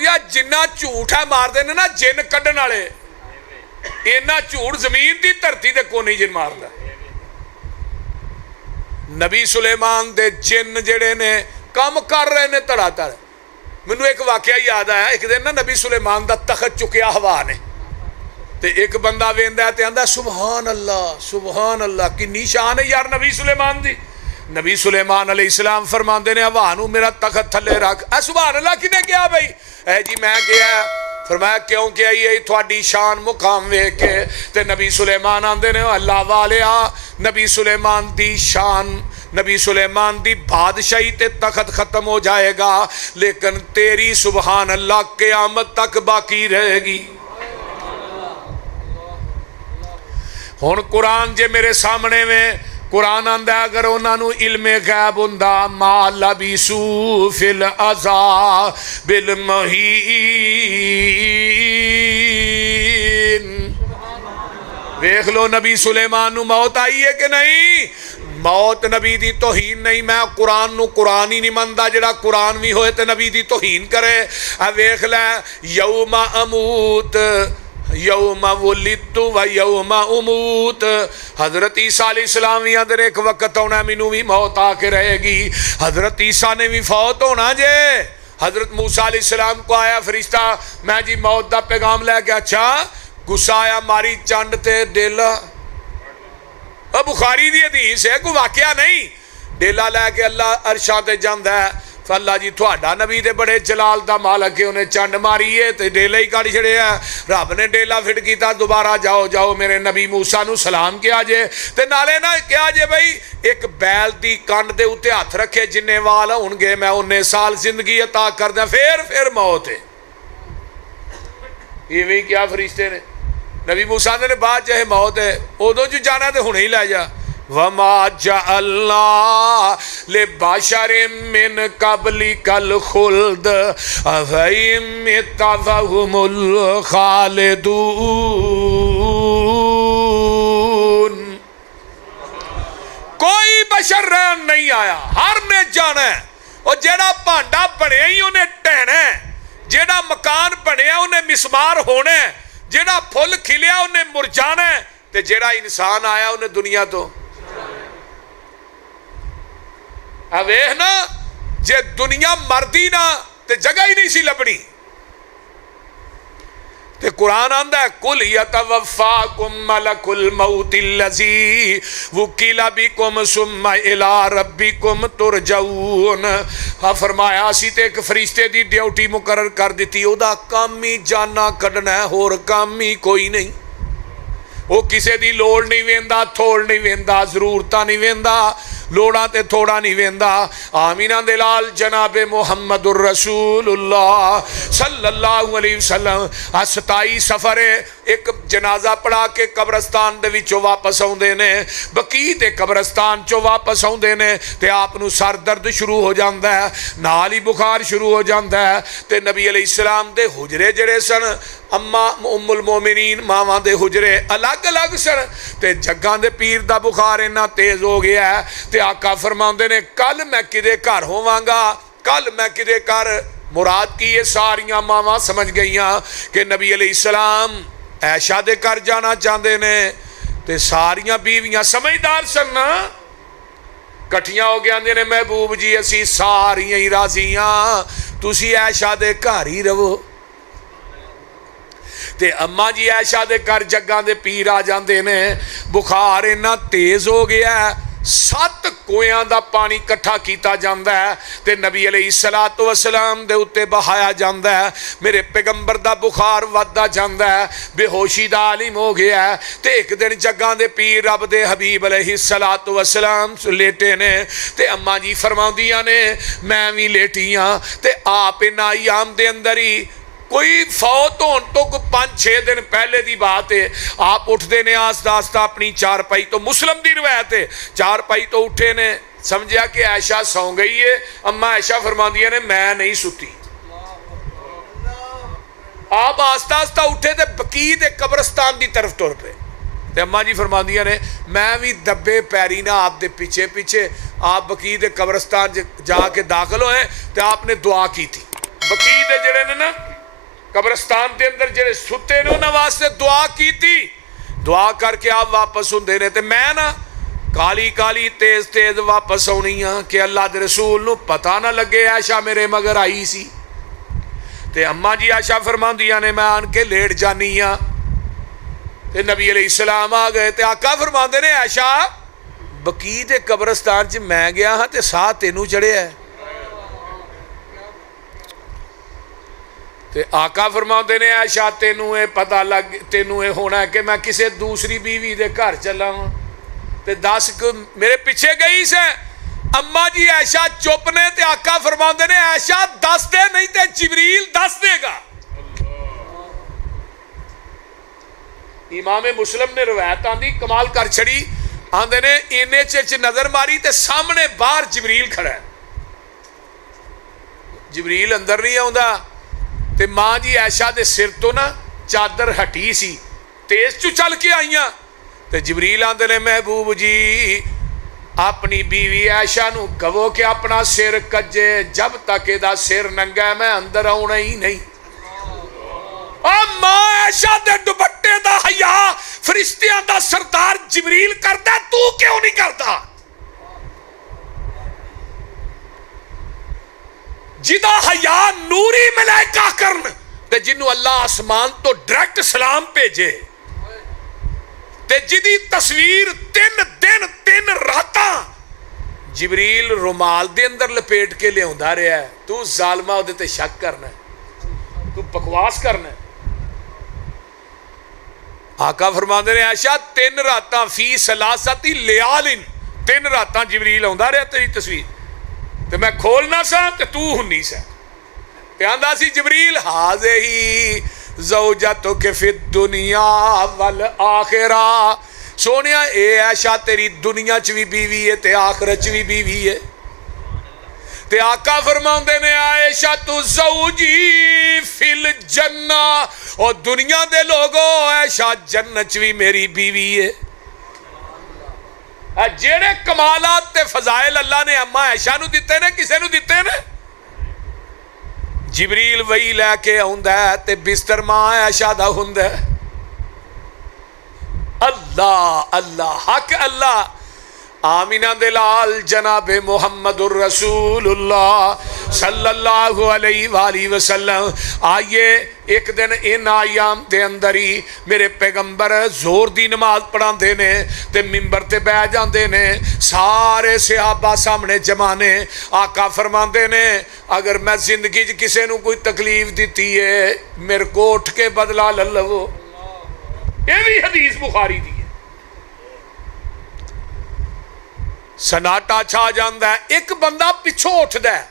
فرماندی جنہ جھوٹ ہے مار دینے نا جن کڈن والے اینا جھوٹ زمین دی دھرتی تے کوئی نہیں جن ماردا نبی سلیمان دے جن جڑے نے کام کر رہے نے تڑا تڑ مینوں ایک واقعہ یاد آیا ایک دن نا نبی سلیمان دا تخت چکیا ہوا نے تے ایک بندہ ویندا ہے تے آندا سبحان اللہ کنی شان ہے یار نبی سلیمان دی نبی سلیمان علیہ السلام فرماندے نے ہوا نو میرا تخت تھلے رکھ اے سبحان اللہ کنے کیا بھائی اے جی میں کیا فرمایا کیوں کیا یہ تھوڑی شان مقام ویکھ کے تے نبی سلیمان آندے نے اللہ والیا نبی سلیمان دی شان نبی سلیمان دی بادشاہی تے تخت ختم ہو جائے گا لیکن تیری سبحان اللہ قیامت تک باقی رہے گی ہن قرآن جے میرے سامنے میں قرآن آندہ اگر انہاں نو علم غیب ہوندا ما لبثوا فی العذاب المہین ویکھ لو نبی سلیمان نو موت آئی ہے کہ نہیں موت نبی دی توہین نہیں میں قرآن نو قرآن ہی نہیں مندا جڑا قرآن بھی ہوئے تے نبی دی توہین کرے اے ویکھ لے یوم اموت یوم ولدت و یوم اموت حضرت عیسیٰ علیہ السلام بھی اندر ایک وقت ہونا مینوں بھی موت آ کے رہے گی حضرت عیسیٰ نے بھی فوت ہونا جے حضرت موسیٰ علیہ السلام کو آیا فرشتہ میں جی موت دا پیغام لے کے اچھا گسا آیا ماری چانڈ تے ڈیلا بخاری دی حدیث ہے کوئی واقعہ نہیں ڈیلا لے کے اللہ عرشاں تے جاندا ہے اللہ جی تھوڑا نبی دے بڑے جلال دا مالک ہے انہیں چانڈ ماری ہے تے ڈیلا ہی کڑ چھڑے ہے رب نے ڈیلا فٹ کیتا دوبارہ جاؤ میرے نبی موسیٰ نو سلام کیا جے تے نالے نا کیا جے بھائی ایک بیل دی کانڈ دے اتے ہاتھ رکھے جننے والا ہونگے میں 19 سال زندگی عطا کر دیں پھر موت ہے یہ بھی کیا فرشتے نے نبی موسیٰ نے بعد چاہے موت ہے ادو جو جانا ہے تے ہنے ہی لے جا وَمَا جَعَلْنَا لِبَشَرٍ مِّن قَبْلِكَ الْخُلْدَ أَفَإِن مِّتَّ فَهُمُ الْخَالِدُونَ کوئی بشر رہن نہیں آیا ہر نے جانا ہے اور جیڑا پانڈا بنے ہی انہیں ٹہنا ہے جیڑا مکان بنے انہیں مسمار ہونے ہے جیڑا پھول کھلیا انہیں مرجانا ہے تے جیڑا انسان آیا انہیں دنیا تو اویہ نا جے دنیا مردی نا تے جگہ ہی نہیں سی لبنی تے قرآن آندہ ہے قُلْ يَتَوَفَّاكُمْ مَلَكُ الْمَوْتِ الَّذِي وُكِّلَ بِكُمْ ثُمَّ إِلَىٰ رَبِّكُمْ تُرْجَعُونَ ہاں فرمایا اسی تے ایک فرشتے دی ڈیوٹی مقرر کر دیتی او دا کام ہی جانا کڈنا ہے اور کام ہی کوئی نہیں وہ کسے دی لوڑ نہیں ویندا تھوڑ نہیں ویندا ضرورتہ نہیں ویندا لوڑا تے تھوڑا نہیں ویندا آمینہ دلال جناب محمد الرسول اللہ صلی اللہ علیہ وسلم 27 سفر ایک جنازہ پڑھا کے قبرستان دے وچوں واپس آوندے نے بقیع دے قبرستان چوں واپس آوندے نے تے آپ نو سر درد شروع ہو جاندا ہے نال ہی بخار شروع ہو جاندا ہے تے نبی علیہ السلام دے حجرے جڑے سن اما ام المومنین ماواں دے حجرے الگ الگ سن تے جگاں دے پیر دا بخار اتنا تیز ہو گیا ہے تے آقا فرماندے نے کل میں کدے گھر ہوواں گا کل میں کدے گھر مراد کی یہ ساریاں ماواں سمجھ گئیاں کہ نبی علیہ السلام عائشہ دے گھر جانا چاہندے نے تے ساریاں بیویاں سمجھدار سن نا کٹھیاں ہو گیا نے محبوب جی اسی ساریاں ہی راضیاں تسی عائشہ دے گھر ہی رہو تے اماں جی عائشہ دے گھر جگاں دے پیر آ جاندے نے بخار اتنا تیز ہو گیا ہے 7 کویاں دا پانی کٹھا کیتا جاندا ہے تے نبی علیہ السلام دے اتے بہایا جاندا ہے میرے پیغمبر دا بخار ودا جاندا ہے بے ہوشی دا عالم ہو گیا ہے تے ایک دن جگاں دے پیر رب دے حبیب علیہ السلام لیٹے نے تے اماں جی فرماندیاں نے میں بھی لیٹیاں تے آپ ان ایام دے اندر ہی کوئی فوت ہون تو 5-6 دن پہلے دی بات ہے آپ اٹھ دے نے آستا آستا اپنی چارپائی تو مسلم دی روایت ہے چارپائی تو اٹھے نے سمجھا کہ عائشہ سو گئی ہے اما عائشہ فرماندیاں نے میں نہیں ستی آپ آستا آستا اٹھے تے بقیع دے قبرستان دی طرف ٹر پہ تے اماں جی فرماندیاں نے میں بھی دبے پیری نہ آپ دے پیچھے پیچھے آپ بقیع دے قبرستان جا کے داخل ہوئے تے آپ نے دعا کی تھی بقیع دے جڑے نے نا قبرستان دے اندر جڑے ستے نے انہاں واسطے دعا کیتی، دعا کر کے آپ واپس ہوندے نے تے میں نا کالی کالی تیز تیز واپس آنی ہاں کہ اللہ دے رسول نو پتہ نہ لگے عائشہ میرے مگر آئی سی تے اماں جی عائشہ فرماندیاں نے میں آن کے لیٹ جانی ہاں تے نبی علیہ السلام آ گئے تے آقا فرماندے نے عائشہ بقیع دے قبرستان چ میں گیا ہاں تے ساہ تینوں چڑھیا ہے تے آقا فرماندے نے عائشہ تینوں اے پتہ لگ تینوں اے ہونا ہے کہ میں کسے دوسری بیوی دے گھر چلا ہوں تے دس میرے پیچھے گئی سے اماں جی عائشہ چپ نے تے آقا فرماندے نے عائشہ دس دے نہیں تے جبریل دس دے گا امام مسلم نے روایت آندی کمال کر چھڑی آندے نے اینے چ نظر ماری تے سامنے باہر جبریل کھڑا ہے جبریل اندر نہیں آوندا تے ماں جی عائشہ دے سر تو نا چادر ہٹی سی تیز چو چل کے آئیاں تے جبریل آندے نے محبوب جی اپنی بیوی عائشہ نو کہو کہ اپنا سر کجے جب تک دا سر ننگا ہے میں اندر آنا ہی نہیں ماں عائشہ دے دوپٹے دا حیا فرشتیاں دا سردار جبریل کرتا تو کیوں نہیں کرتا جدا حیا نوری ملائکہ کرن تے جنہوں اللہ آسمان تو ڈائریکٹ سلام بھیجے تے جدی تصویر تین دن تین راتاں جبریل رومال دے اندر لپیٹ کے لے ہوندا رہا ہے تو ظالمہ ہو دیتے شک کرنا ہے تو بکواس کرنا ہے آقا فرماندے نے عائشہ تین راتاں فی ثلاثتی لیالن تین راتاں جبریل ہوندا رہا تیری تصویر تے میں کھولنا سا تے تو ہنی سا تے آندہ سی جبریل حاضی زوجتک فی الدنیا والآخرہ سونیا اے عائشہ تیری دنیا چ بھی بیوی ہے تے آخرت چ بھی بیوی ہے تے آقا فرماندے نے عائشہ تو زوجی فی الجنہ اور دنیا دے لوگوں عائشہ جنت چ بھی میری بیوی ہے جیڑے کمالات تے فضائل اللہ نے اماں عائشہ نو دیتے نے کسے نو دیتے نے جبریل وہی لے کے آندا ہے تے بستر ماں عائشہ دا ہوندا ہے اللہ اللہ حق اللہ آمینہ دلال جناب محمد الرسول اللہ صلی اللہ علیہ وآلہ وسلم آئیے ایک دن ان آیام دے اندر ہی میرے پیغمبر زور دی نماز پڑھان دینے تے ممبر تے بہ جان دینے سارے صحابہ سامنے جمانے آقا فرمان دینے اگر میں زندگی کسے نو کوئی تکلیف دیتی ہے میرے کو اٹھ کے بدلا للو یہ بھی حدیث بخاری دی سناٹا چھا جاندہ ہے ایک بندہ پچھو اٹھ دا ہے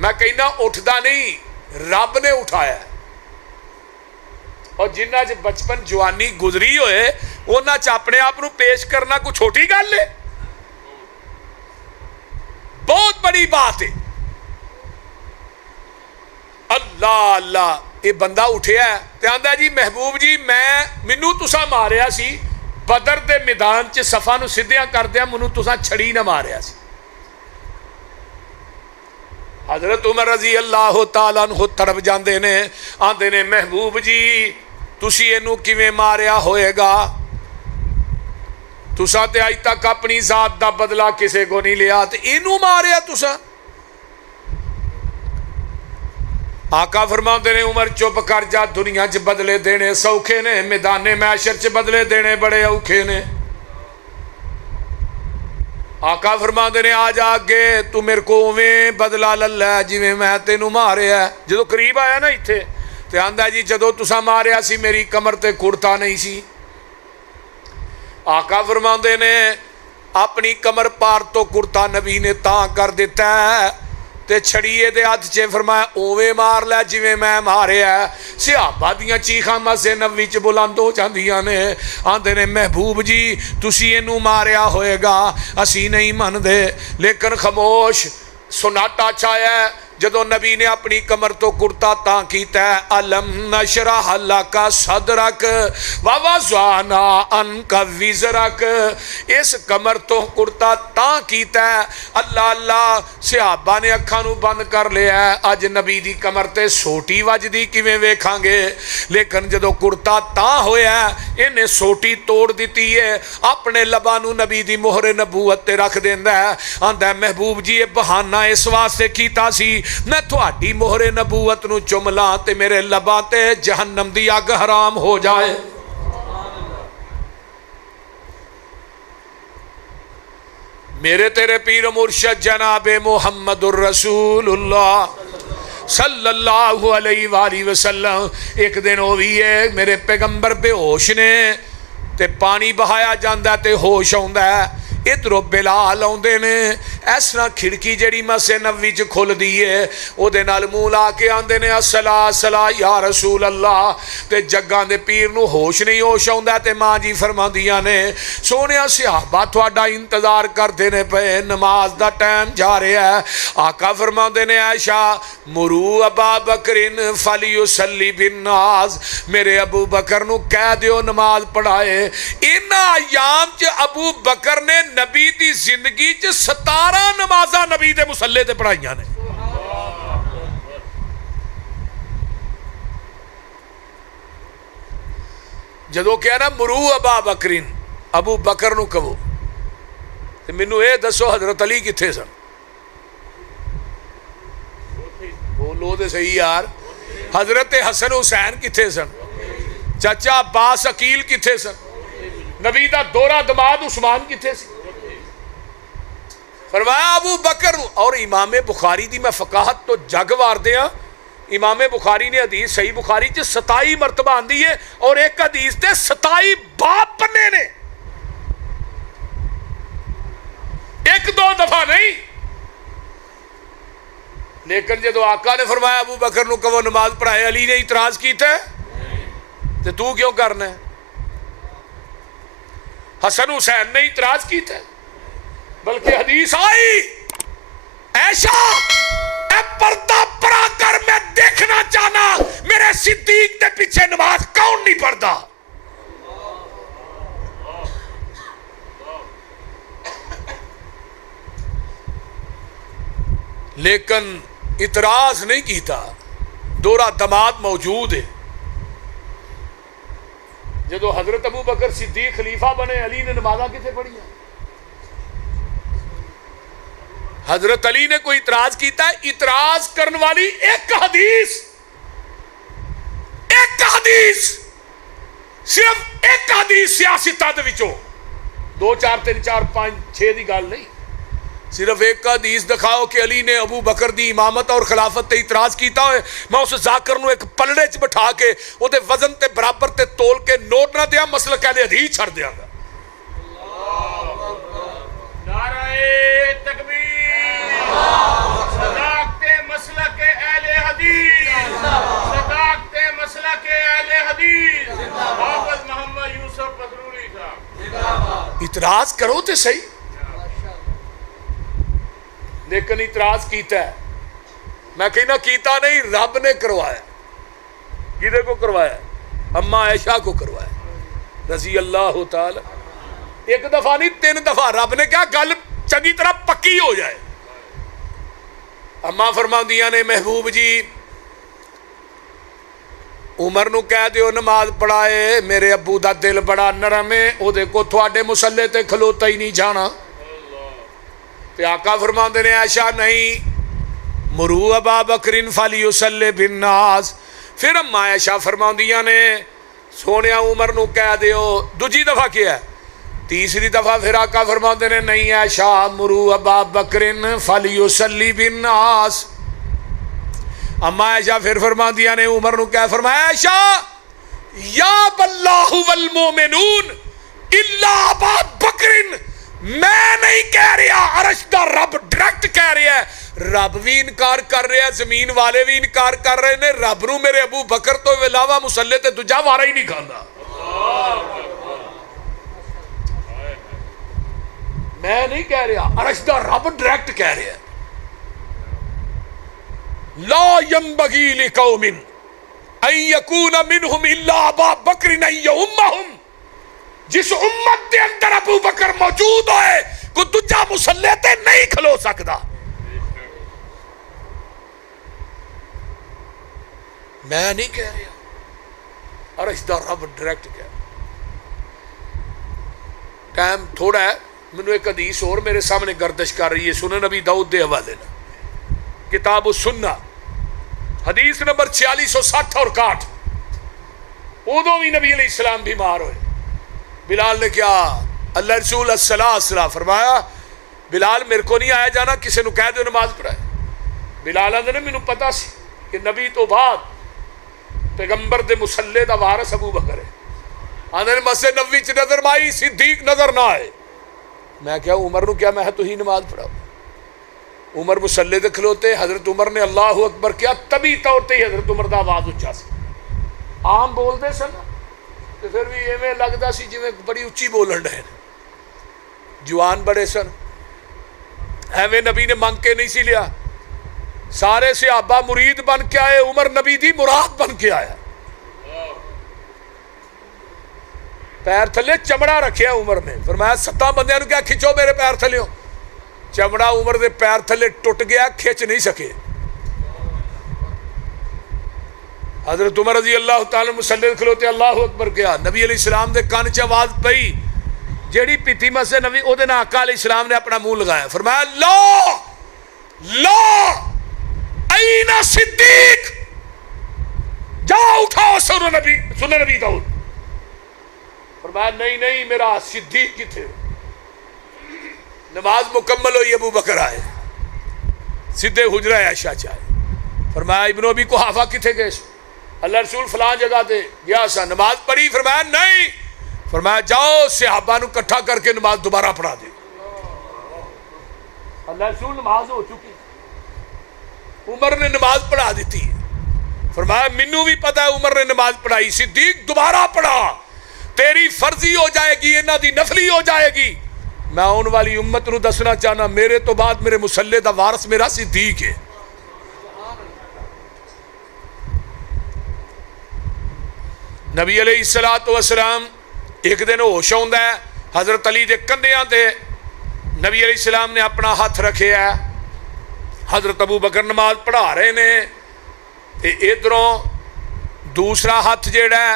میں کہنا اٹھ دا نہیں رب نے اٹھایا ہے اور جنہ جو بچپن جوانی گزری ہوئے انہاں چا اپنے آپ نو پیش کرنا کوئی چھوٹی گل لے بہت بڑی بات ہے اللہ اللہ یہ بندہ اٹھیا ہے تے آندہ جی محبوب جی منو تسا ماریا سی بدر دے میدان چ صفا نو سدھیاں کر دیا منو تسا چھڑی نہ ماریا سی حضرت عمر رضی اللہ تعالیٰ عنہ تڑپ جاندے نے آندے نے محبوب جی تسی اینو کیویں ماریا ہوئے گا تسا تے آج تک اپنی ذات دا بدلہ کسے کو نہیں لیا تے اینو ماریا تسا آقا فرماندے نے عمر چپ کر جا دنیا چ بدلے دینے سوکھے نے میدان محشر چ بدلے دینے بڑے اوکھے نے آقا فرماندے نے آج آگے تو میرے کو اویں بدلا للہ جی میں تینوں ماریا ہے جدو قریب آیا نا ایتھے تے آندا جی جدو تسا ماریا سی میری کمر تے کڑتا نہیں سی آقا فرماندے نے اپنی کمر پار تو کڑتا نبی نے تاں کر دیتا ہے تے چھڑیے دے ہاتھ چے فرمایا اوے مار لے جویں میں ماریا ہے صحابہ دیاں چیخاں مسجد نبوی چ بلند ہو جاندیاں نے آندے نے محبوب جی تسی اینو ماریا ہوئے گا اسی نہیں من دے لیکن خاموش سناٹا چھایا ہے جدو نبی نے اپنی کمر تو کرتا تاں کیتا ہے الم نشرح لک صدرک ووضعنا عنک وزرک، اس کمر تو کرتا تاں کیتا ہے اللہ اللہ صحابہ نے اکھاں نو بند کر لیا ہے اج نبی دی کمر تے سوٹی وجدی کیویں ویکھاں گے، لیکن جدو کرتا تاں ہویا ہے انہیں سوٹی توڑ دیتی ہے، اپنے لبانو نبی دی مہر نبوت تے رکھ دیندا ہے، آندا ہے محبوب جی یہ بہانہ اس واسطے کیتا سی میں تہاڈی مہر نبوت نو چملاں تے میرے لباں تے جہنم دی اگ حرام ہو جائے۔ میرے تیرے پیر مرشد جناب محمد الرسول اللہ صلی اللہ علیہ وآلہ وسلم، ایک دن ہوئی ہے میرے پیغمبر بے ہوش نے تے پانی بہایا جاندہ تے ہوش آؤندہ ہے، ادھرو بلال آؤندے نے اس طرح کھڑکی جڑی مسجد نبوی چ کھل دیئے او دے نال منہ لا کے آندے نے الصلاۃ الصلاۃ یا رسول اللہ، تے جگاں دے پیر نو ہوش نہیں ہوش آوندا تے ماں جی فرماندیاں نے سونیا صحابہ تہاڈا انتظار کردے نے پے نماز دا ٹائم جا رہا ہے، آقا فرماندے نے عائشہ مرو ابا بکر فلیصلی بالناس، میرے ابو بکر نو کہہ دیو نماز پڑھائے۔ ان ایام چ ابو بکر نے نبی دی زندگی چ 17 نمازاں نبی دے مصلے تے پڑھائیاں نے۔ جدو کہا نا مرو ابا بکرین ابو بکر نو کہو تے مینوں اے دسو حضرت علی کتھے سن؟ بولو دے صحیح یار، حضرت حسن حسین کتھے سن؟ چچا عباس عقیل کتھے سن؟ نبی دا دورہ دماد عثمان کتھے سی؟ فرمایا ابو بکر، اور امام بخاری دی میں فقاہت تو جگ وار دیاں، امام بخاری نے حدیث صحیح بخاری چ 27 مرتبہ آندی ہے اور ایک حدیث تے 27 باپ پنے نے، ایک دو دفعہ نہیں۔ لیکن جدو آقا نے فرمایا ابو بکر نو کہو نماز پڑھائے، علی نے اعتراض کیتا ہے تو کیوں کرنا ہے؟ حسن حسین نے اعتراض کیتا ہے، بلکہ حدیث آئی ایشا اے پردہ پڑا کر میں دیکھنا چاہنا میرے صدیق دے پیچھے نماز کون نہیں پڑھتا۔ لیکن اعتراض نہیں کیتا، دورہ دماد موجود ہے۔ جدو حضرت ابو بکر صدیق خلیفہ بنے علی نے نمازاں کسے پڑھی ہیں؟ حضرت علی نے کوئی اعتراض کیتا ہے؟ اعتراض کرنے والی ایک حدیث صرف ایک حدیث سیاستہ دے وچوں 2 4 3 4 5 6 دی گل نہیں، صرف ایک حدیث دکھاؤ کہ علی نے ابو بکر دی امامت اور خلافت تے اعتراض کیتا ہوئے، میں اس ذاکر نو ایک پلڑے چ بٹھا کے او دے وزن تے برابر تے تول کے نوٹ نہ دیا، مسئلہ کہہ دے حدیث چھڑ دیا گا۔ نعرہ تکبیر، صداقت مسلک اہل حدیث، صداقت مسلک اہل حدیث، حافظ محمد یوسف پدروری صاحب۔ اعتراض کرو تے صحیح، لیکن اعتراض کیتا ہے، میں کہنا کیتا نہیں، رب نے کروایا۔ کدے کو کروایا؟ اما عائشہ کو کروایا رضی اللہ تعالی۔ ایک دفعہ نہیں 3 دفعہ رب نے کیا گل چنگی طرح پکی ہو جائے۔ اما فرماندیاں نے محبوب جی عمر نو کہہ دیو نماز پڑھائے، میرے ابو دا دل بڑا نرم ہے، او دے کو تھوڑے مسلے تے کھلوتا ہی نہیں جانا۔ تے آقا فرماندے نے عائشہ نہیں، مرو ابا بکر فلیصلی بالناس۔ پھر اما عائشہ فرماندیاں نے سونیا عمر نو کہہ دیو، دوجی دفعہ کیا ہے؟ تیسری دفعہ پھر آقا فرماندے نے نہیں عائشہ مرو ابا بکر فلیصلی بالناس۔ اما عائشہ پھر فرماندیاں نے عمر نو کہہ فرمایا عائشہ یا باللہ والمومنون الا ابا بکر، میں نہیں کہہ رہا، عرش دا رب ڈائریکٹ کہہ رہا ہے، رب بھی انکار کر رہا ہے، زمین والے بھی انکار کر رہے ہیں، رب نو میرے ابو بکر تو علاوہ مسلے تے دوجا وارا ہی نہیں کھانا۔ میں نہیں کہہ رہا، عرش دا رب ڈائریکٹ کہہ رہا ہے۔ لا ينبغي لقوم ان يكون منهم الا ابا بکر یؤمہم، جس امت دے اندر ابو بکر موجود ہوئے کوئی دوجا مصلی تے نہیں کھلو سکدا. میں نہیں کہہ رہا، اور اس دا رب ڈائریکٹ کہہ رہا. ٹائم تھوڑا ہے، مینوں ایک حدیث اور میرے سامنے گردش کر رہی ہے سنن نبی داؤد دے حوالے نال، کتاب السنہ حدیث نمبر 4660 اور 61. ادو بھی نبی علیہ السلام بیمار ہوئے. بلال نے کیا اللہ رسول الصلاۃ فرمایا بلال میرے کو نہیں آیا جانا، کسی نے کہہ دو نماز پڑھائے. بلال آدھے نے مینوں پتا سی کہ نبی تو بعد پیغمبر دے مصلی دا وارث ابو بکر ہے. آدھے نے مسجد نبوی چ نظر مائی صدیق نظر نہ آئے. میں کیا عمر نو کیا میں تو ہی نماز پڑھاؤ. عمر مصلی دے کھلوتے، حضرت عمر نے اللہ اکبر کیا، طبی طور تے ہی حضرت عمر دا آواز اچھا سی. عام بول دے سن تو پھر بھی ایویں لگدا سی جویں بڑی اچھی بولن ڈے. جوان بڑے سن، ایویں نبی نے منگ کے نہیں سی لیا. سارے صحابہ مرید بن کے آئے، عمر نبی دی مراد بن کے آیا. پیر تھلے چمڑا رکھیا عمر نے، فرمایا 7 بندیاں نو کیا کھچو میرے پیر تھلیوں. چمڑا عمر دے پیر تھلے ٹوٹ گیا، کھچ نہیں سکے. حضرت عمر رضی اللہ تعالی مصلی کھلوتے اللہ اکبر کیا. نبی علیہ السلام دے کان چ آواز پئی، جیڑی پیتی مسے نبی او دے نال آقا علیہ السلام نے اپنا منہ لگایا. فرمایا لا این صدیق، جاؤ اٹھاؤ سنن نبی داؤد. فرمایا نہیں میرا صدیق کتھے. نماز مکمل ہوئی، ابو بکر آئے، سیدھے حجرہ عائشہ چاہے. فرمایا ابن ابی قحافہ کتھے گئے؟ اللہ رسول فلاں جگہ دے گیا سا. نماز پڑھی؟ فرمایا نہیں. فرمایا جاؤ صحابہ نو کٹھا کر کے نماز دوبارہ پڑھا دے. اللہ رسول نماز ہو چکی، عمر نے نماز پڑھا دیتی. فرمایا مینوں بھی پتا ہے عمر نے نماز پڑھائی. صدیق دوبارہ پڑھا، تیری فرضی ہو جائے گی، انہاں دی نفلی ہو جائے گی. میں آن والی امت نو دسنا چاہنا میرے تو بعد میرے مصلی دا وارث میرا صدیق ہے. نبی علیہ السلام ایک دن ہوش آندا ہے، حضرت علی دے کندھیاں تے نبی علیہ السلام نے اپنا ہاتھ رکھے ہے. حضرت ابو بکر نماز پڑھا رہے نے تے ادھروں دوسرا ہاتھ جیڑا ہے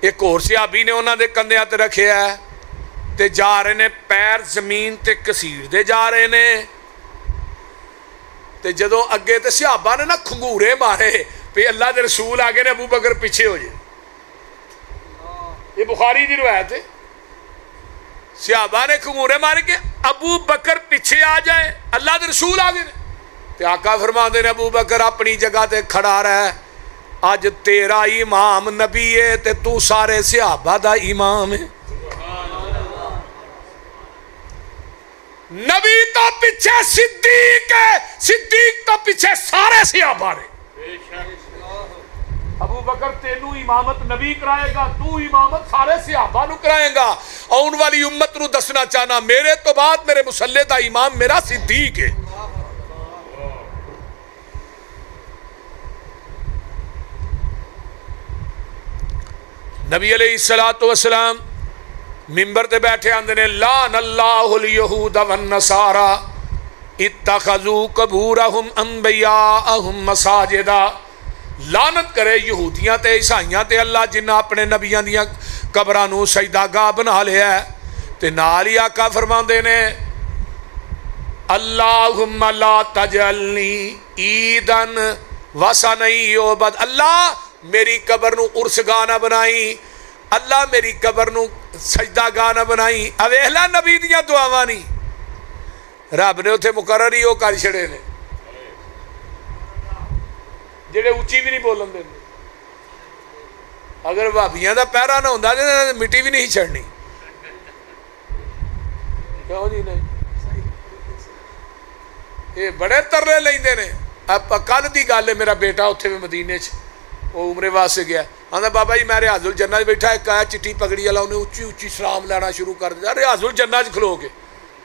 ایک اور صحابی نے انہاں دے کندھیاں تے رکھے ہے تے جا رہے نے، پیر زمین تے کسیر دے جا رہے نے. تے جدوں اگے تے صحابہ نے نا کھنگورے مارے پہ اللہ دے رسول آگے نے، ابو بکر پیچھے ہو جائے. یہ بخاری دی روایت ہے. صحابہ نے کھنگورے مارے کہ ابو بکر پیچھے آ جائے، اللہ دے رسول آگے نے. تے آقا فرماندے نے ابو بکر اپنی جگہ تے کھڑا رہ، اج تیرا امام نبی ہے تے تو سارے صحابہ دا امام ہے. نبی تو پیچھے صدیق ہے، صدیق تو پیچھے سارے صحابہ نے. ابو بکر تینو امامت نبی کرائے گا، تو امامت سارے صحابہ نو کرائے گا. آن والی امت نو دسنا چاہنا میرے تو بعد میرے مصلی دا امام میرا صدیق ہے. نبی علیہ السلام ممبر تے بیٹھے آندے نے لعن اللہ الیہود والنصارى اتخذوا قبورہم انبیاءہم مساجدا. لعنت کرے یہودیاں تے عیسائیاں تے اللہ جنہاں اپنے نبیاں دیاں قبراں نو سجدہ گاہ بنا لیا ہے. تے نال ہی آقا فرماندے نے اللہم لا تجعلنی عیدن وثنی یعبد. اللہ میری قبر نو عرس گاہ نہ بنائی، اللہ میری قبر نو سجدہ گاہ نہ بنائی. اویلا نبی دیاں دعاواں نہیں، رب نے اتھے مقرر ہی وہ کر چھڑے نے جڑے اچھی بھی نہیں بولن دے. اگر بھابیاں دا پیرا نہ ہوندا تے مٹی بھی نہیں چھڑنی. کیوں جی نہیں؟ یہ بڑے ترلے لیندے نے. کل دی گل ہے، میرا بیٹا اتھے میں مدینے چ وہ عمرے واسطے گیا. آندا بابا جی میں ریاض الجنہ بیٹھا، ایک آیا چٹی پگڑی والا، انہیں اچھی اچھی سلام لینا شروع کر دیا. ریاض الجنہ کھلو کے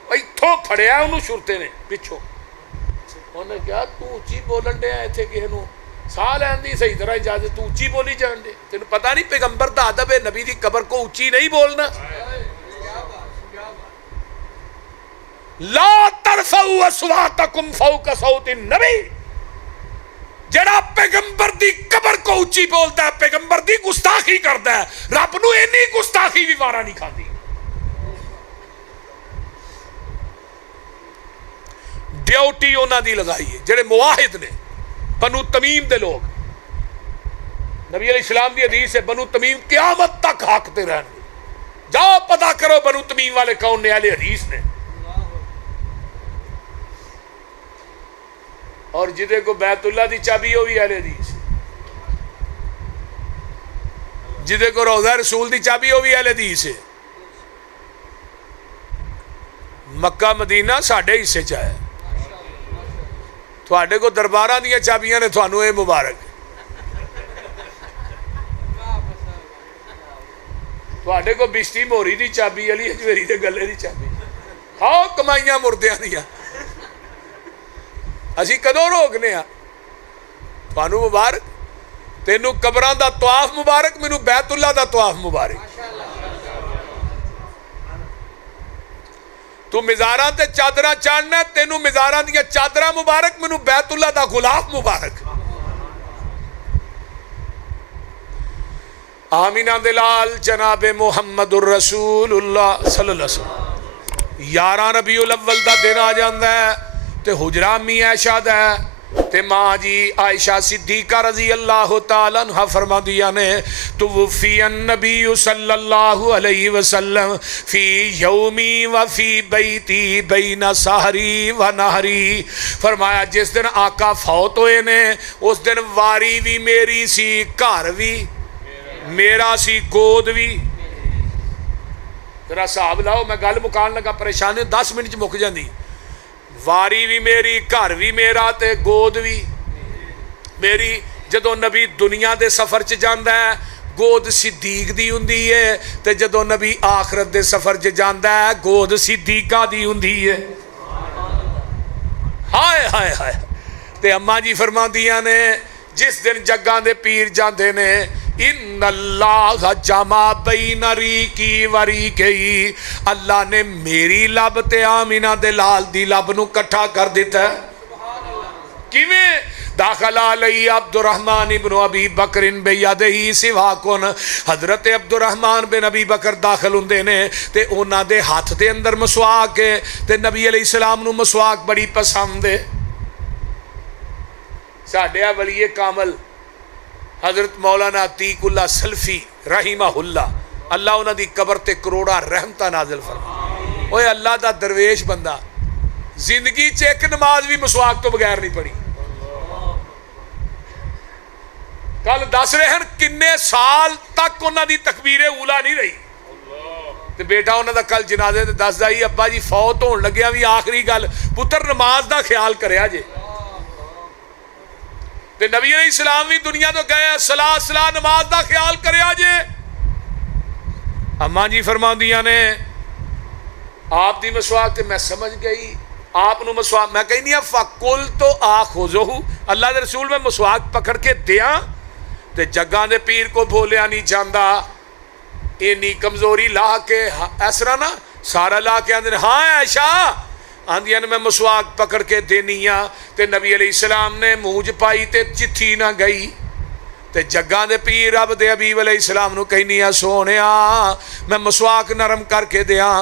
اتھوں پھڑیا انہوں شرتے نے پچھوں. انہیں کہا تو اچھی بولن دیا اتنے کسی نو ساہ لین دی صحیح طرح اجازت تو اچھی بولی جان دے تین پتہ نہیں پیغمبر دا ادب ہے نبی دی قبر کو اچھی نہیں بولنا لا ترفعوا اصواتکم فوق صوت النبی جڑا پیغمبر دی قبر کو اچھی بولتا ہے پیغمبر دی گستاخی کرتا ہے رب نو اینی گستاخی بھی وارا نہیں کھاندی ڈیوٹی انہاں دی لگائی ہے جڑے مواحد نے بنو تمیم دے لوگ نبی علیہ السلام دی حدیث ہے بنو تمیم قیامت تک ہاکتے رہن گے جاؤ پتہ کرو بنو تمیم والے کون نے اہل حدیث نے اور جدے کو بیت اللہ دی چابی ہو بھی اہل حدیث جدے کو روضہ رسول دی چابی ہو بھی اہل حدیث ہے مکہ مدینہ ساڑھے حصے چاہے تھوڑے کو درباراں دیا چابیاں نے تھوانو اے مبارک تھوڑے کو بشتی موری دی چابی علی اجویری دے گلے دی چابی کھاؤ کمائیاں مردیاں دیا اسی کدوں روکنے ہاں تھوانو مبارک تینوں قبراں دا طواف مبارک مینوں بیت اللہ دا طواف مبارک تو مزاراں تے چادراں چاڑنا تینوں مزاراں دیا چادراں مبارک مینوں بیت اللہ دا غلاف مبارک آمینہ دلال جناب محمد الرسول اللہ صلی اللہ علیہ وسلم 11 ربیع الاول دا دن آ جاندا ہے تے حجرہ امی عائشہ دا ہے تے ماں جی عائشہ صدیقہ رضی اللہ تعالیٰ عنہ فرما دیا نے توفی النبی صلی اللہ علیہ وسلم فی یومی و فی بیتی بین سحری و نہری فرمایا جس دن آقا فوت ہوئے نے اس دن واری بھی میری سی گھر بھی میرا سی گود بھی ذرا صاحب لاؤ میں گل مکان لگا پریشانی 10 منٹ مک جاندی واری بھی میری گھر بھی میرا تے گود بھی میری جدو نبی دنیا دے سفر چ جاندا ہے گود صدیق دی ہوندی ہے تے جدو نبی آخرت دے سفر چ جاندا ہے گود صدیقہ دی ہوندی ہے ہائے ہائے ہائے تے اماں جی فرماندیاں نے جس دن جگاں دے پیر جاندے نے ان اللہ جمع بین ریکی و ریکی اللہ نے میری لب تے آمینہ دلال دی لب نو کٹھا کر دیتا ہے کیویں داخل علی عبد الرحمن ابن ابی بکر بیدہی سواکن حضرت عبد الرحمن بن ابی بکر داخل ہوندے نے تے اونا دے ہاتھ دے اندر مسواک ہے تے نبی علیہ السلام نو مسواک بڑی پسند ہے ساڑھے ولی کامل حضرت مولانا عتیق اللہ سلفی رحمہ اللہ اللہ انہاں دی قبر تے کروڑا رحمتہ نازل فرما اوے اللہ دا درویش بندہ زندگی چ ایک نماز بھی مسواک تو بغیر نہیں پڑھی کل دس رہے ہیں کنے سال تک انہاں دی تکبیر اولا نہیں رہی تے بیٹا انہاں دا کل جنازے تے دس دائی ابا جی فوت ہون لگیا بھی آخری گل پتر نماز دا خیال کریا جے تے نبی علیہ السلام بھی دنیا تو گئے صلاح نماز دا خیال کرے آجے اماں جی فرماندیاں نے آپ دی مسواک تے میں سمجھ گئی آپ نو مسواک میں کہیں نہیں فَقُلْ تو آخُذُهُ اللہ دے رسول میں مسواک پکڑ کے دیاں تے جگاں دے پیر کو بھولیا نہیں چاہندا اینی کمزوری لا کے ایسرا نا سارا لا کے آندھے ہاں عائشہ آندھیاں نے میں مسواک پکڑ کے دینیاں تے نبی علیہ السلام نے موج پائی تے چتھی نہ گئی تے جگاں دے پیر عبد حبیب علیہ السلام نو کہنیاں سونیا میں مسواک نرم کر کے دیاں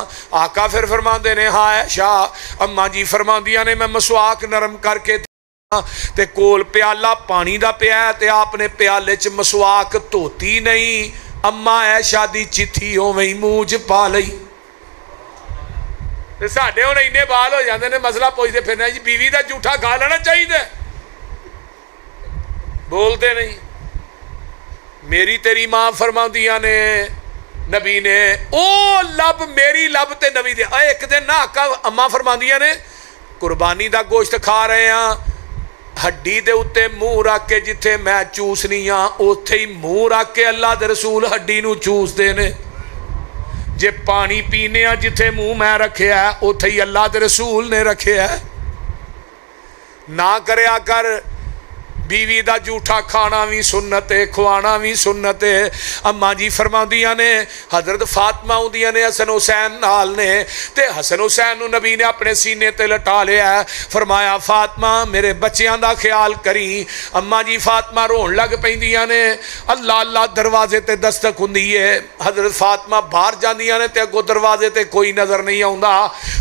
آقا پھر فرمان دے نے ہاں عائشہ اماں جی فرمان دیا نے میں مسواک نرم کر کے دیاں تے کول پیالہ پانی دا پیا تے آپ نے پیالے چ مسواک دھوتی نہیں اماں عائشہ دی چتھی ہوویں موج پا لئی ساڈے ہن اینے بال ہو جاندے نے مسئلہ پوچھتے پھرنا جی بیوی دا جھوٹا کھا لینا چاہیے بولتے نہیں میری تیری ماں فرماندیاں نے نبی نے او لب میری لب تے نبی دے ایک دن نا آقا اماں فرماندیاں نے قربانی دا گوشت کھا رہے ہیں ہڈی دے اتے منہ رکھ کے جتھے میں چوسنی ہاں اوتھے ہی منہ رکھ کے اللہ دے رسول ہڈی نو چوس دے نے جے پانی پینے جتھے منہ میں رکھے ہے اوتھے ہی اللہ دے رسول نے رکھے ہے ना करया कर। बीवी दा झूठा खाना भी सुन्नत है, खुआना भी सुन्नत है। अम्मा जी फरमाउंदियां ने हजरत फातिमा आउंदियां ने हसन हुसैन नाल ने, ते हसन हुसैन नूं नबी ने अपने सीने ते लटा लिया। फरमाया फातिमा मेरे बच्चियां दा ख्याल करी। अम्मा जी फातिमा रोन लग पैंदियां ने। अल्लाह अल्लाह दरवाजे ते दस्तक हुंदी है। हजरत फातिमा बाहर जांदियां ने ते अगों दरवाजे ते कोई नज़र नहीं आउंदा।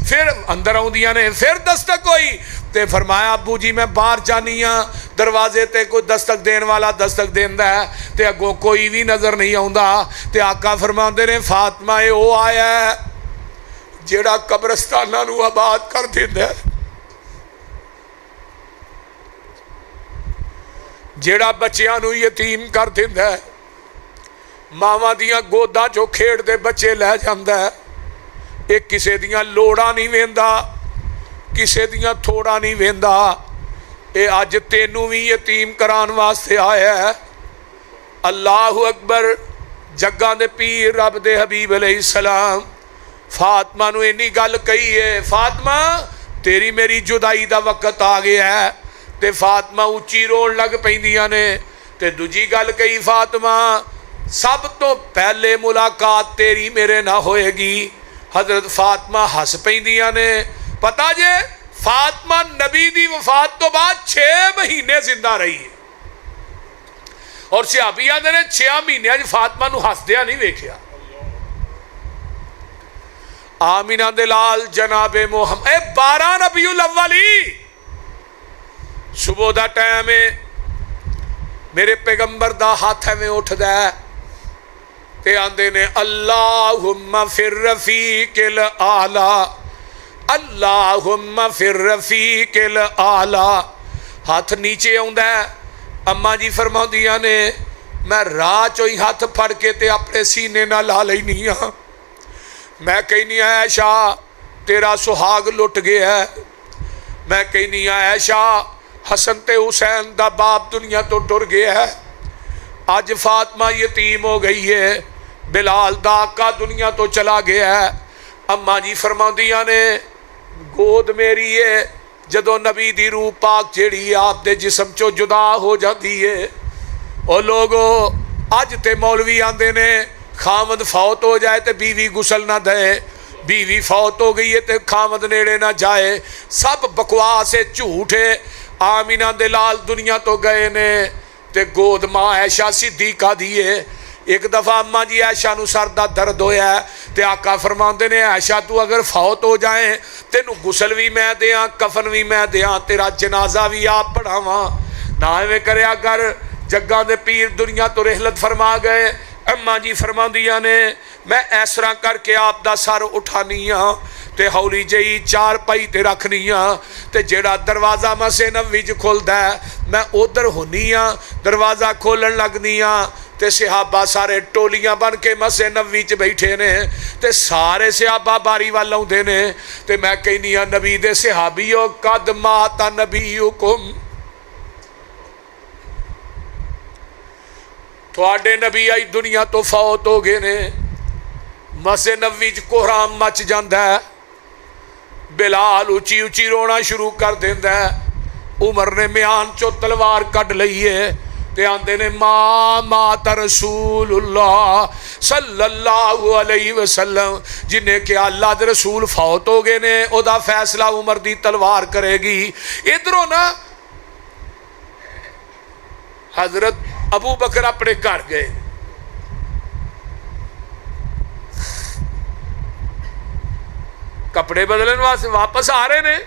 फिर अंदर आउंदियां ने, फिर दस्तक होई ते फरमाया अबू जी मैं बाहर जानी हाँ, दरवाजे ते कोई दस्तक देन वाला दस्तक देंदा है ते अगों कोई भी नज़र नहीं आउंदा। ते आका फरमाउंदे ने फातिमा ये वो आया है जेड़ा कब्रस्तानां नूं आबाद कर दिंदा है, जेड़ा बच्चियां नूं यतीम कर दिंदा है, मावां दियां गोदां चों खेड़दे बच्चे लै जांदा है। ये किसे दियां लोड़ां नहीं वेंदा, किसे दियां थोड़ा नहीं वेंदा। ये अज तेनू भी यतीम करान वास्ते आया है। अल्लाह अकबर। जग्गां दे पीर रब दे हबीब अलैहिस्सलाम फातिमा नू इन्नी गल कही है, फातिमा तेरी मेरी जुदाई दा वक्त आ गया है। ते फातिमा उच्ची रोन लग पैंदियां ने। ते दूजी गल कही फातिमा सब तो पहले मुलाकात तेरी मेरे ना होएगी। हजरत फातिमा हस पैंदियां ने। पता जे फातिमा नबी दी वफात तो बाद 6 महीने जिंदा रही है। और सहाबी आंदे ने 6 महीने फातिमा नू हसदिया नहीं वेखिया। आमीना दे लाल जनाबे मोहम्मद 12 रबीउल अव्वली सुबह दा टाइम है। मेरे पैगंबर दा हाथ में उठदा है ते आंदे ने अल्लाहुम्मा फिर रफीकिल आला, अल्लाहुम्मा फिर रफीकिल आला। हाथ नीचे आउंदा है। अम्मा जी फरमाउंदियां ने मैं राह चों ही हाथ फड़ के ते अपने सीने नाल ला लैनी हाँ। मैं कहनी ऐशा तेरा सुहाग लुट गया है। मैं कहनी ऐशा हसन ते हुसैन दा बाप दुनिया तो टुर गया है। अज फातिमा यतीम हो गई है। बिलाल दा आका दुनिया तो चला गया है। अम्मा जी फरमाउंदियां ने गोद मेरी है जदों नबी दी रूह पाक जेड़ी आप दे जिस्म चो जुदा हो जाती है। ओ लोगो अज ते मौलवी आंदे ने खामद फौत हो जाए तो बीवी गुसल ना दे, बीवी फौत हो गई है तो खामद नेड़े ना जाए। सब बकवास है, झूठ है। आमीना दे लाल दुनिया तो गए ने ते गोद मां ऐशा सिद्दीका दी है। एक दफ़ा अम्मा जी ऐशा नू सर दा दर्द होया ते आका फरमाते ने ऐशा तू अगर फौत हो जाए तेनू गुसल भी मैं दियाँ, कफन भी मैं दियाँ, तेरा जनाजा भी आप पढ़ावा। ना इवें करया कर। जग्गां दे पीर दुनिया तो रहलत फरमा गए। अम्मा जी फरमांदियां ने मैं इस तरह करके आप दा सर उठानी हाँ ते हौली जही चार पाई ते रखनी हाँ ते जेड़ा दरवाज़ा मसे नबी च खुलदा है मैं उधर होनी हाँ। दरवाज़ा खोलन लगनी हाँ ते सिहाबा सारे टोलियां बन के मसे नबी च बैठे ने ते सारे सिहाबा बारी वाल आउंदे ने ते मैं कहनी हाँ नबी दे सिहाबीओ कद माता नबी हुकुम, थोड़े नबी आई दुनिया तो फौत हो गए ने। मसे नबी च कोहराम मच जाता है। बिलाल उची उची रोना शुरू कर देंदा है। उमर ने म्यान चो तलवार कढ़ लई है ते आंदे ने माता रसूलुल्लाह सल्लल्लाहु अलैहि वसल्लम जिन्हें कि अल्लाह दे रसूल फौत हो गए ने ओदा फैसला उमर दी तलवार करेगी। इधरों ना हजरत अबू बकर अपने घर गए। कपड़े बदलने वास्ते वापस आ रहे ने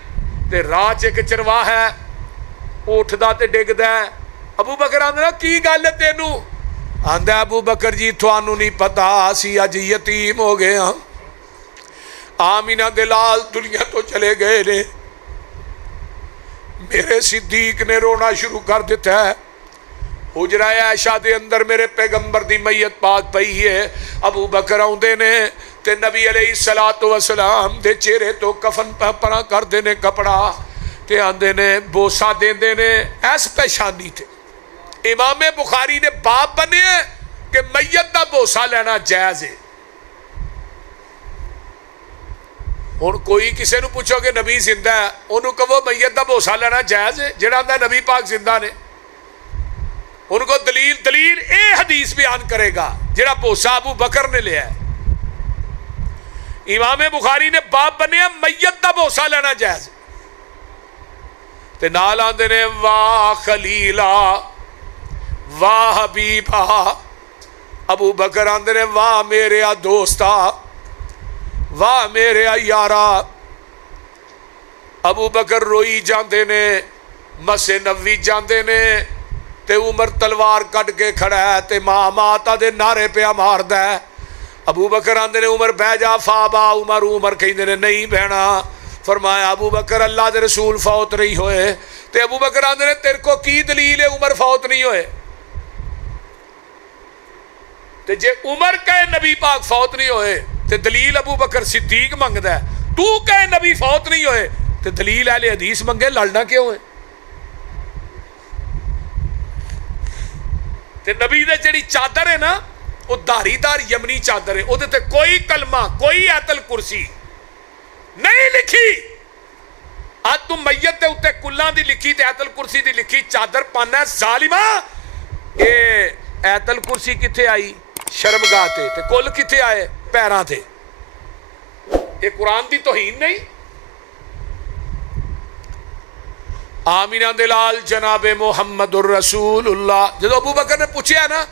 ते राह च एक चरवाहा है उठदा ते डिगदा है। अबू बकर आंदा की गल है तेनू? आंदा अबू बकर जी थानू नहीं पता असी अज यतीम हो गए हाँ। आमीना दे लाल दुनिया तो चले गए ने। मेरे सिद्दीक ने रोना शुरू कर दिता है। हुजरा आयशा दे अंदर मेरे पैगंबर दी मैयत पाक पई है। अबू बकर आउंदे ने ते नबी अलैहिस्सलातु वस्सलाम दे चेहरे तो कफन परा करदे ने कपड़ा ते आंदे ने बोसा देंदे ने ऐस पेशानी ते। इमाम बुखारी ने बाप बने कि मैयत दा बोसा लेना जायज है। ہن کوئی کسے نو پوچھو کہ نبی زندہ ہے، انہوں کہو میت دا بوسا لینا جائز ہے؟ جڑا آندا نبی پاک زندہ نے ان کو دلیل اے حدیث بیان کرے گا جڑا بوسا ابو بکر نے لیا ہے۔ امام بخاری نے باب بنیا میت دا بوسا لینا جائز تے نال آندے نے واہ خلیلا واہ حبیبا، ابو بکر آندے نے واہ میرے دوستا واہ میرے یارا۔ ابو بکر روئی جاندے نے، مسجد نبوی جاندے نے تے عمر تلوار کٹ کے کھڑا ہے تے ماں ماتا دے نعرے پیا ماردا ہے۔ ابو بکر آندے نے عمر بہ جا فابا عمر کہندے نے نہیں بہنا۔ فرمایا ابو بکر اللہ دے رسول فوت نہیں ہوئے تے ابو بکر آندے نے تیرے کو کی دلیل ہے عمر فوت نہیں ہوئے؟ تے جے عمر کہے نبی پاک فوت نہیں ہوئے تے دلیل ابو بکر صدیق منگدا ہے، تو کہے نبی فوت نہیں ہوئے تے دلیل اہل حدیث منگے، لڑنا کیوں ہے؟ تے نبی دے جڑی چادر ہے نا وہ داری دار یمنی چادر ہے، وہ تے کوئی کلمہ کوئی آیت الکرسی نہیں لکھی۔ آج تم میت دے اتے کلاں دی لکھی تے آیت الکرسی دی لکھی چادر پانا ہے ظالمہ۔ اے آیت الکرسی کتھے آئی؟ شرمگاہ تے کل کتھے آئے؟ پیراں تھے۔ یہ قرآن دی توہین نہیں؟ آمینہ دلال جناب محمد الرسول اللہ۔ جب ابو بکر نے پوچھیا نا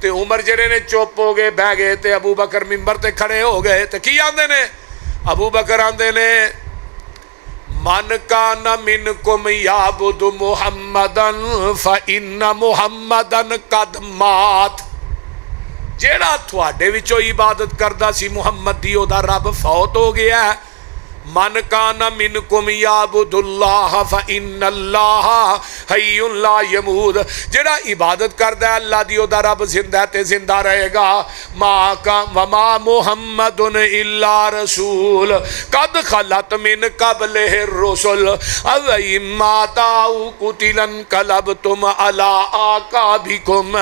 تے عمر جڑے نے چپ ہو گئے بہ گئے تے ابو بکر ممبر تے کھڑے ہو گئے تے کی آندے نے؟ ابو بکر آندے نے من کان منکم یعبد محمدن فإن محمدن قد مات۔ جیڑا تھوڑے وچوں عبادت کردا سی محمد دی، او دا رب فوت ہو گیا ہے۔ من کان منکم یعبد اللہ فإن اللہ حی لا یموت۔ جڑا عبادت کردا ہے اللہ دی، او دا رب زندہ تے زندہ رہے گا۔ وما محمد الا رسول قد خلت من قبلہ الرسل اوئن مات او قتل انقلبتم علی اعقابکم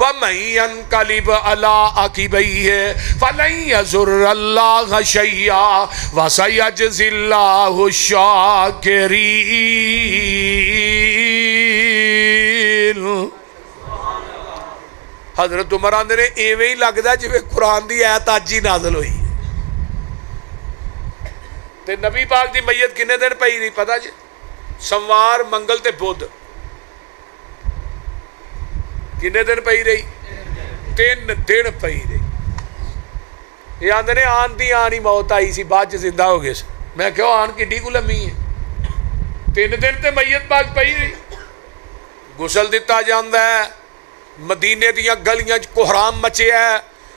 ومن ینقلب علی عقبیہ فلن یضر اللہ شیئا وسیجزی اللہ الشاکرین۔ حضرت عمر آندے نے ایویں ہی لگدا جویں قرآن دی آیت اج ہی نازل ہوئی تے نبی پاک دی میت کنے دن پئی نہیں پتہ جی؟ سوار منگل تے بدھ کنے دن پئی رہی؟ 3 دن پئی رہی۔ یہ آندے نے آن دی آن ہی موت آئی سی، بعد زندہ ہو گئے۔ میں کہو آن کی کو لمحی ہے؟ 3 دن تے میت پاک پئی رہی۔ غسل دیتا جاندا ہے، مدینے دیاں گلیاں کوہرام مچے ہے۔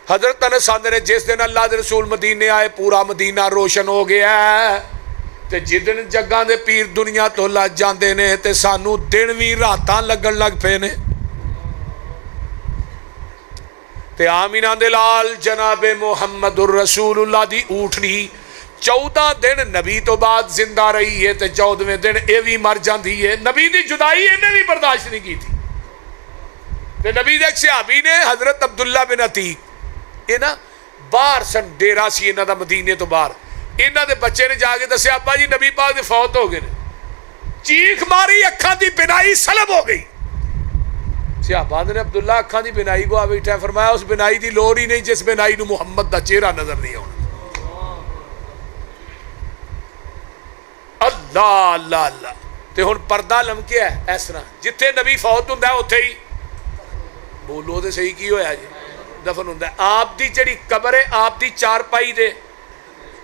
حضرت انس آندے نے جس دن اللہ دے رسول مدینے آئے پورا مدینہ روشن ہو گیا ہے تے جدن جگہ دے پیر دنیا تو لج جاندے نے تے سانو دن وی راتاں لگن لگ پے نے۔ تے آمینہ دے لال جناب محمد الرسول اللہ دی اوٹھنی 14 دن نبی تو بعد زندہ رہی ہے تے 14ویں دن اے بھی مر جاندی ہے۔ نبی دی جدائی انہیں بھی برداشت نہیں کی تھی تے نبی دے ایک صحابی نے حضرت عبداللہ بن عتیق، یہ نا باہر سن ڈیرا سی انہاں دا مدینے تو باہر، انہاں دے بچے نے جا کے دسیا ابا جی نبی پاک دے فوت ہو گئے۔ چیخ ماری، اکھاں دی بینائی سلب ہو گئی۔ صحابہ نے عبداللہ اکھاں دی بینائی کو آ بیٹھا، فرمایا اس بینائی دی لوڑ ہی نہیں جس بینائی نو محمد دا چہرہ نظر نہیں ہونا۔ اللہ اللہ اللہ۔ تے ہن پردہ لمکیا ہے اس طرح جتھے نبی فوت ہوندا ہے اوتھے ہی بولو تے صحیح کی ہویا جی دفن ہوندا ہے۔ آپ دی جڑی قبر ہے آپ دی چارپائی دے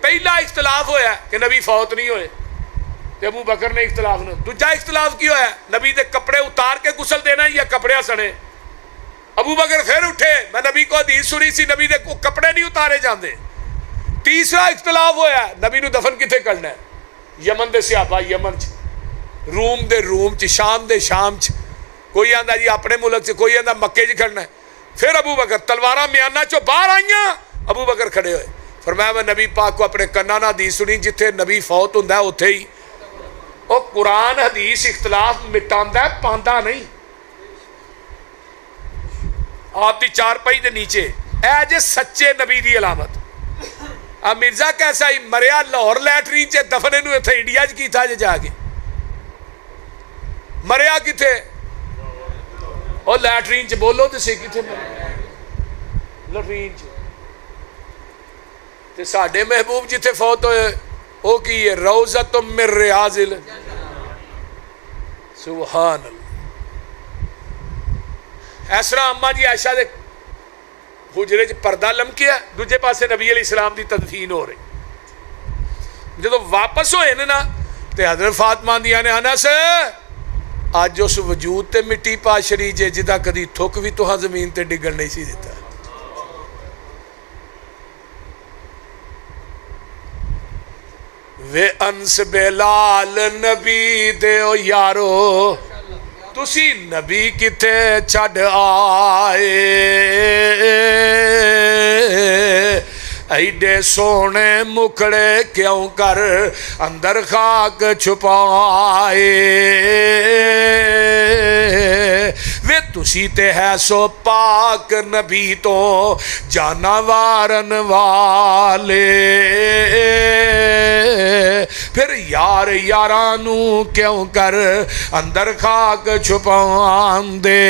پہلا اختلاف ہویا کہ نبی فوت نہیں ہوئے تے ابو بکر نے اختلاف نہ۔ دوجا اختلاف کی ہویا نبی دے کپڑے اتار کے غسل دینا یا کپڑے سنے۔ ابو بکر پھر اٹھے، میں نبی کو حدیث سنی سی نبی دے کپڑے نہیں اتارے جاندے۔ تیسرا اختلاف ہویا نبی نو دفن کتے کرنا ہے؟ یمن دے صحابہ یمن چ، روم دے روم چ، شام دے شام چ، کوئی آندا جی اپنے ملک سے، کوئی آندا مکے چ کرنا ہے۔ پھر ابو بکر تلواراں میانہ چو باہر آئیاں، ابو بکر کھڑے ہوئے، فرمایا میں نبی پاک کو اپنے کناں نال حدیث سنی جتھے نبی فوت ہوندا ہے اوتھے ہی۔ او قرآن حدیث اختلاف مٹاندا ہے پاندا نہیں۔ آپ دی چارپائی دے نیچے اے جے سچے نبی دی علامت، مرزا کیسا ہی مریا لاہور لیٹرین چ دفن نو اتنے انڈیا چ کیتا جے جا کے مریا کتنے اور لیٹرین چ بولو تو سی کتنے لیٹرین چ تے ساڈے محبوب جتھے فوت ہوئے وہ کی ہے روضۃ من ریاض سبحان اللہ. اس طرح اما جی عائشہ دے حجرے چ پردہ لمکیا دوجے پاسے نبی علیہ السلام دی تدفین ہو رہی. جدو واپس ہوئے نا تے حضرت فاطمہ دیا نے انس اج اس وجود تے مٹی پا شری جے جدا کدی تھک بھی تو زمین تے ڈگن نہیں سی دیتا. وے انس بلال نبی دے او یارو تسی نبی کتے چھڑ آئے ایڈے سونے مکڑے کیوں کر اندر خاک چھپائے وے تسی تے ہے سو پاک نبی تو جانوارن والے پھر یار یارانو کیوں کر اندر خاک چھپان دے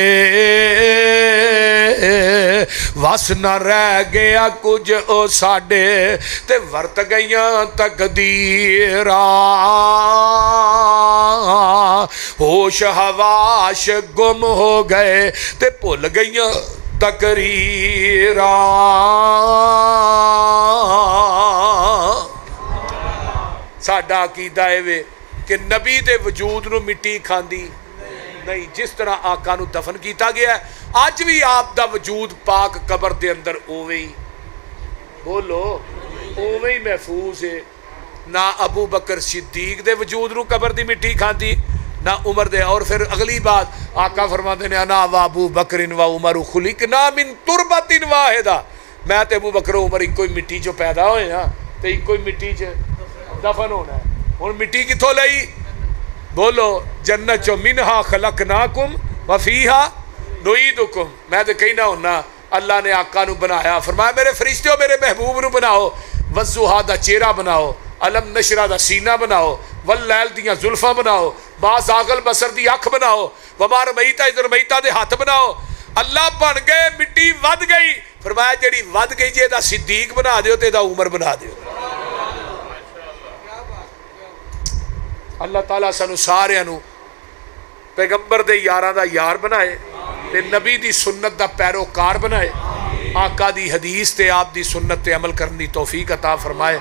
وس نہ رہ گیا کچھ او ساڈے تے ورت گئیاں تقدیراں ہوش حواش گم ہو گئے تے بھول گئیاں تقریراں. ساڈا عقیدہ ہے کہ نبی دے وجود نو مٹی کھاندی نہیں. جس طرح آقا نو دفن کیتا گیا ہے آج بھی آپ دا وجود پاک قبر دے اندر اوویں ہی بولو اوویں ہی محفوظ ہے. نہ ابو بکر صدیق دے وجود نو قبر دی مٹی کھاندی نہ عمر دے. اور پھر اگلی بات آقا فرماتے ہیں انا و ابو بکر و عمر خلقنا من تربت واحدہ میں تے ابو بکر و عمر ایک کوئی مٹی چو پیدا ہوئے ہاں تے ایک کوئی مٹی چ دفن ہونا ہے. اور مٹی کتھوں لئی بولو جنت چو منہا خلقناکم وفیہا نعیدکم. میں تو کہنا ہونا اللہ نے آقا نو بنایا فرمایا میرے فرشتوں میرے محبوب نو بناؤ وضحا دا چہرہ بناؤ علم نشرہ دا سینہ بناؤ واللیل دیاں زلفاں بناؤ باز آگل بسر دی اکھ بناؤ وما رمیتا اذ رمیتا دے ہاتھ بناؤ. اللہ بن گئے مٹی ود گئی فرمایا جڑی ود گئی جے دا صدیق بنا دیو تے دا عمر بنا دیو. اللہ تعالیٰ سانو سارے نو پیغمبر دے یاراں دا یار بنائے تے نبی دی سنت دا پیروکار بنائے آقا دی حدیث تے آپ دی سنت تے عمل کرنے دی توفیق عطا فرمائے.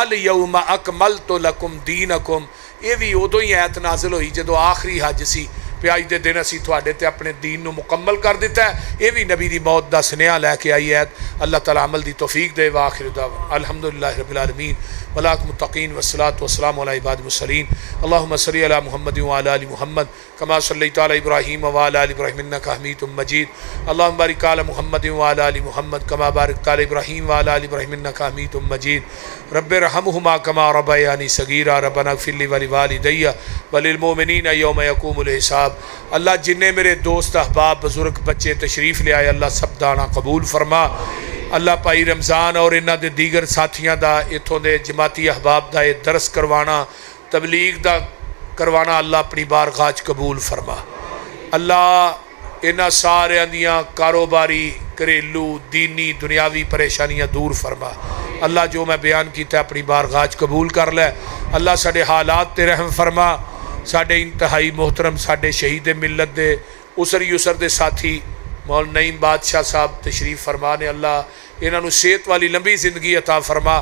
الیوم اکملت لکم دینکم یہ بھی ادو ہی آیت نازل ہوئی جدو آخری حج سی پہ اج دے دن اسی تواڈے تے اپنے دین نو مکمل کر دیتا ہے. یہ بھی نبی دی موت دا سنیہ لے کے آئی آیت. اللہ تعالیٰ عمل دی توفیق دے. وآخر دعوانا الحمدللہ رب العالمین والعاقبۃ للمتقین والصلاة والسلام علی عباد المرسلین. اللہم صلی علی محمد وعلی آل محمد کما صلیت علی ابراہیم وعلی آل ابراہیم انک حمید مجید. اللہم بارک علی محمد وعلی آل محمد کما بارکت علی ابراہیم وعلی آل ابراہیم انک حمید مجید. رب ارحمہما کما ربیانی صغیرا ربنا اغفر لی ولوالدی وللمؤمنین یوم یقوم الحساب. اللہ جنہیں میرے دوست احباب بزرگ بچے تشریف لے آئے اللہ سب دانا قبول فرما. اللہ پائی رمضان اور انہاں دے دیگر ساتھیاں دا اتھوں دے جماعتی احباب دا درس کروانا تبلیغ دا کروانا اللہ اپنی بارگاہ وچ قبول فرما. اللہ انہاں سارے دیاں کاروباری گھریلو دینی دنیاوی پریشانیاں دور فرما. اللہ جو میں بیان کیتا ہے اپنی بارگاہ وچ قبول کر لے. اللہ ساڈے حالات تے رحم فرما. ساڈے انتہائی محترم ساڈے شہید ملت دے اسر یسر دے ساتھی مولانا نعیم بادشاہ صاحب تشریف فرما نے اللہ انہاں نو صحت والی لمبی زندگی عطا فرما.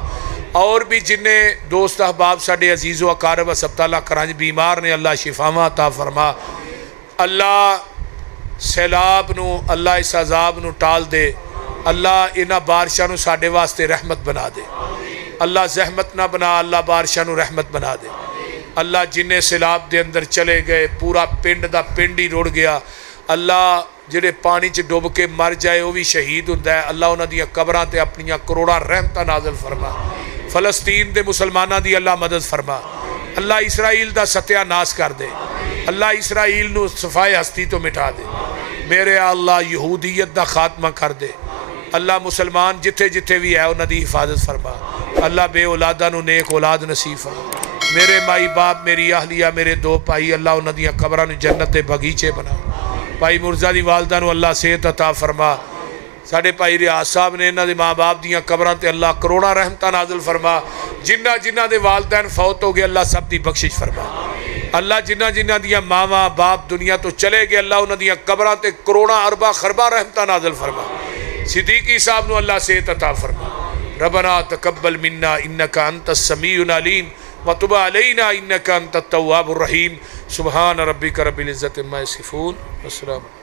اور بھی جنہیں دوست احباب ساڈے عزیز و اقارب ہسپتالہ کرانج بیمار نے اللہ شفاواں عطا فرما. اللہ سیلاب نو اللہ اس عذاب نو ٹال دے. اللہ انہاں بارشاں نو ساڈے واسطے رحمت بنا دے. اللہ زحمت نہ بنا اللہ بارشاں نو رحمت بنا دے. اللہ جنہیں سیلاب دے اندر چلے گئے پورا پنڈ دا پنڈ ہی رڑ گیا. اللہ جڑے پانی چ ڈوب کے مر جائے وہ بھی شہید ہوندا ہے. اللہ انہاں دیاں قبراں تے اپنیاں کروڑاں رحمتاں نازل فرما. فلسطین دے مسلماناں دی اللہ مدد فرما. اللہ اسرائیل دا ستیہ ناس کر دے. اللہ اسرائیل نو صفائے ہستی تو مٹا دے. میرے اللہ یہودیت دا خاتمہ کر دے. اللہ مسلمان جتھے جتھے بھی ہے انہاں دی حفاظت فرما اللہ بے اولاداں نو نیک اولاد نصیب فرما میرے مائی باپ میری اہلیہ میرے دو بھائی اللہ انہاں دیاں قبراں نو جنت دے باغیچے بنا بھائی مرزا دی والدہ نو اللہ صحت عطا فرما ساڑھے بھائی ریاض صاحب نے انہاں دے ماں باپ دیاں قبراں تے اللہ کروڑا رحمتہ نازل فرما جنہ دے والدین فوت ہو گئے اللہ سب دی بخشش فرما اللہ جنہ دیاں ماں باپ دنیا تو چلے گئے اللہ انہاں دیاں قبراں تے کروڑا اربا خربا رحمتہ نازل فرما صدیقی صاحب نو اللہ صحت عطا فرما ربنا تقبل منا انک انت السمیع العلیم وتب علینا انک انت التواب الرحیم سبحان ربک رب العزت عما یصفون والسلام